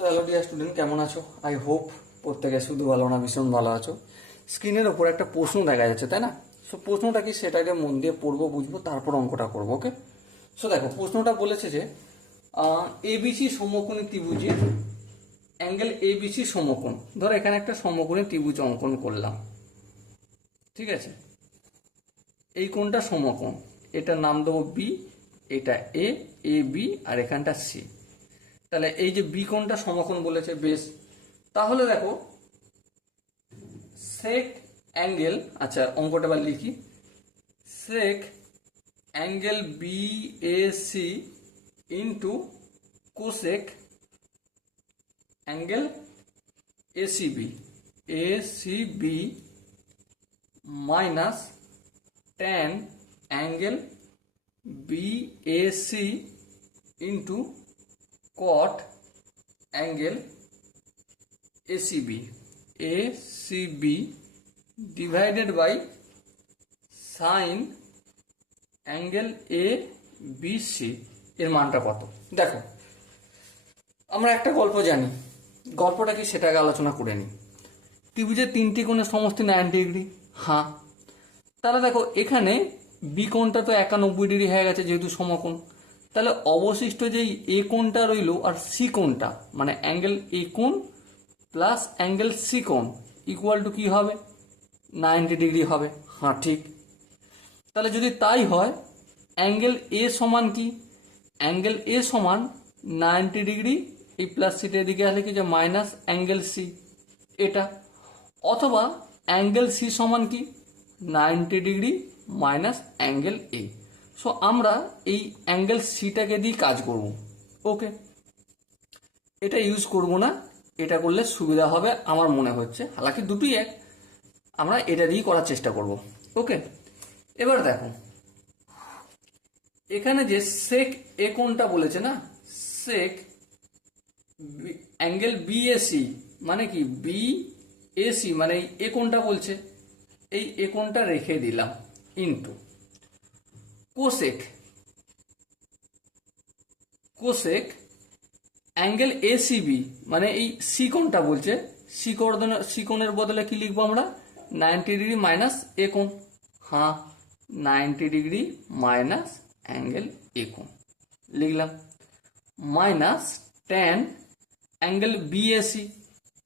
তো hello dear student, কেমন আছো? আই হোপ প্রত্যেকে শুধু ভালো না ভীষণ ভালো আছো। স্ক্রিনের ওপর একটা প্রশ্ন দেখা যাচ্ছে, তাই না? সো প্রশ্নটা কি সেটাকে মন দিয়ে পড়বো, বুঝবো, তারপর অঙ্কটা করবো। ওকে, সো দেখো প্রশ্নটা বলেছে যে এবিসি সমকোণী ত্রিভুজের অ্যাঙ্গেল এবিসি সমকোণ। ধরো এখানে একটা সমকোণী ত্রিভুজ অঙ্কন করলাম, ঠিক আছে? এই কোণটা সমকোণ, এটার নাম দেবো বি, এটা এ, এ বি, আর এখানটা সি। তাহলে এই যে বি কোণটা সমকোণ বলেছে, বেশ। তাহলে দেখো সেক অ্যাঙ্গেল, আচ্ছা অঙ্কটা এবার লিখি। Sec angle B A C into cosec angle ACB, ACB minus tan angle BAC into cot angle ACB, ACB divided by sine angle A BC এর মানটা কত? দেখো আমরা একটা গল্প জানি, গল্পটা কি সেটাকে আলোচনা করে নিই। ত্রিভুজের তিনটি কোণের সমষ্টি 90 ডিগ্রি। হ্যাঁ, তাহলে দেখো এখানে বি কোণটা তো 91 ডিগ্রি হয়ে গেছে যেহেতু সমকোণ। তাহলে অবশিষ্ট যেই এ কোণটা রইল আর সি কোণটা, মানে অ্যাঙ্গেল এ কোণ প্লাস অ্যাঙ্গেল সি কোণ ইকুয়াল টু কি হবে? 90 ডিগ্রি হবে। হ্যাঁ ঠিক। তাহলে যদি তাই হয়, অ্যাঙ্গেল এ সমান কি? অ্যাঙ্গেল এ সমান 90 ডিগ্রি, এই প্লাস সিটা এদিকে আসলে কি, যে মাইনাস অ্যাঙ্গেল সি এটা। অথবা অ্যাঙ্গেল সি সমান কি? 90 ডিগ্রি মাইনাস অ্যাঙ্গেল এ। সো আমরা এই অ্যাঙ্গেল সিটাকে দিয়ে কাজ করব। ওকে, এটা ইউজ করব না, এটা করলে সুবিধা হবে আমার মনে হচ্ছে। হালাকি দুটোই এক, আমরা এটা দিয়েই করার চেষ্টা করব। ওকে, এবার দেখো এখানে যে সেক এ কোণটা বলেছে না, সেক অ্যাঙ্গেল বিএসি মানে কি? বিএসি মানে এই এ কোণটা বলছে, এই এ কোণটা রেখে দিলাম into cosec, cosec angle ACB মানে এই সি কোণটা বলছে, সি কোণের বদলে কি লিখবো আমরা? 90 ডিগ্রি মাইনাস এ কোণ। হ্যাঁ, 90 ডিগ্রি মাইনাস অ্যাঙ্গেল এ কোণ লিখলাম, minus tan angle BAC,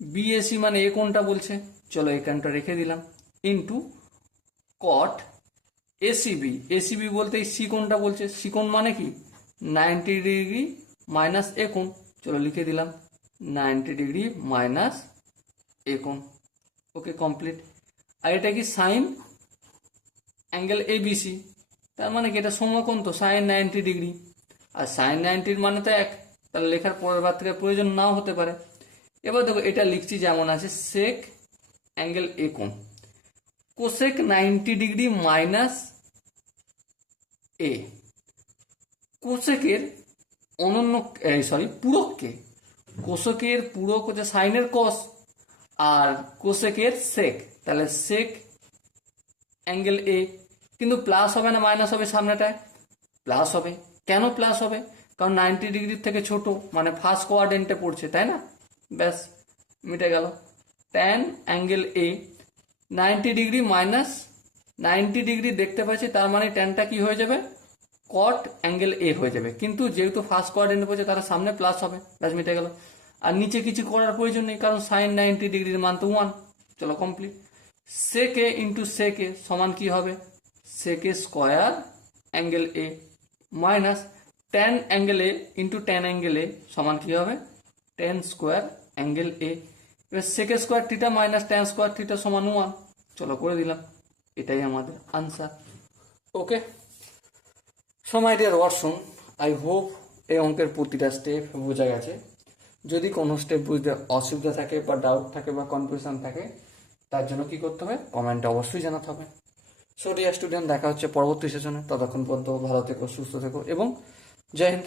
BAC মানে এ কোণটা বলছে, চলো এই কোণটা রেখে দিলাম, ইন্টু কট এসিবি, এসিবি বলতে এই সি কোণটা বলছে, সি কোণ মানে কি? 90 ডিগ্রি মাইনাস এ কোণ, চলো লিখে দিলাম 90 ডিগ্রি মাইনাস এ কোণ। ওকে কমপ্লিট। আর এটা কি? সাইন অ্যাঙ্গেল এবিসি, তার মানে কি এটা সমকোণ, তো সাইন 90 ডিগ্রি, আর সাইন 90 মানে তো এক, তাহলে লেখার পরের বার থেকে প্রয়োজন নাও হতে পারে। এবার দেখো এটা লিখছি যেমন আছে, সেক অ্যাঙ্গেল এ কোণ কোসেক 90 ডিগ্রি মাইনাস এ। কোসেকের অনন্য পূরককে, কোসেকের পূরক হচ্ছে সাইনের কস আর কোসেকের সেক, তাহলে সেক অ্যাঙ্গেল এ। কিন্তু প্লাস হবে না মাইনাস হবে? সামনেটায় প্লাস হবে। কেন প্লাস হবে? কারণ 90 ডিগ্রির থেকে ছোট, মানে ফার্স্ট কোয়াড্রেন্টে পড়ছে, তাই না? ব্যাস মিটে গেল। ট্যান অ্যাঙ্গেল এ 90 ডিগ্রি মাইনাস 90 ডিগ্রি দেখতে পাচ্ছি, তার মানে ট্যানটা কি হয়ে যাবে? কট অ্যাঙ্গেল এ হয়ে যাবে। কিন্তু যেহেতু ফার্স্ট কোয়াড্রেন্টে পড়ছে তার সামনে প্লাস হবে, ব্যাস মিটে গেল। আর নিচে কিছু করার প্রয়োজন নেই, কারণ সাইন 90 ডিগ্রির মান তো 1। চলো কমপ্লিট। সেকে ইন্টু সেকে সমান কি হবে? Sec square angle A minus tan angle A into tan angle A সমান কি হবে? Tan square angle A. এবার sec square theta minus tan square theta সমান 1। চলো করে দিলাম, এটাই আমাদের answer. Okay, so my dear Watson, I hope এই অঙ্কের প্রতিটা স্টেপ বোঝা গেছে। যদি কোনো স্টেপ বুঝতে অসুবিধা থাকে বা ডাউট থাকে বা কনফিউশন থাকে, তার জন্য কি করতে হবে? কমেন্টে অবশ্যই জানাতে হবে। সো ডিয়ার স্টুডেন্ট, দেখা হচ্ছে পরবর্তী সেশনে। ততক্ষণ পর্যন্ত ভালো থেকো, সুস্থ থেকো এবং জয় হিন্দ।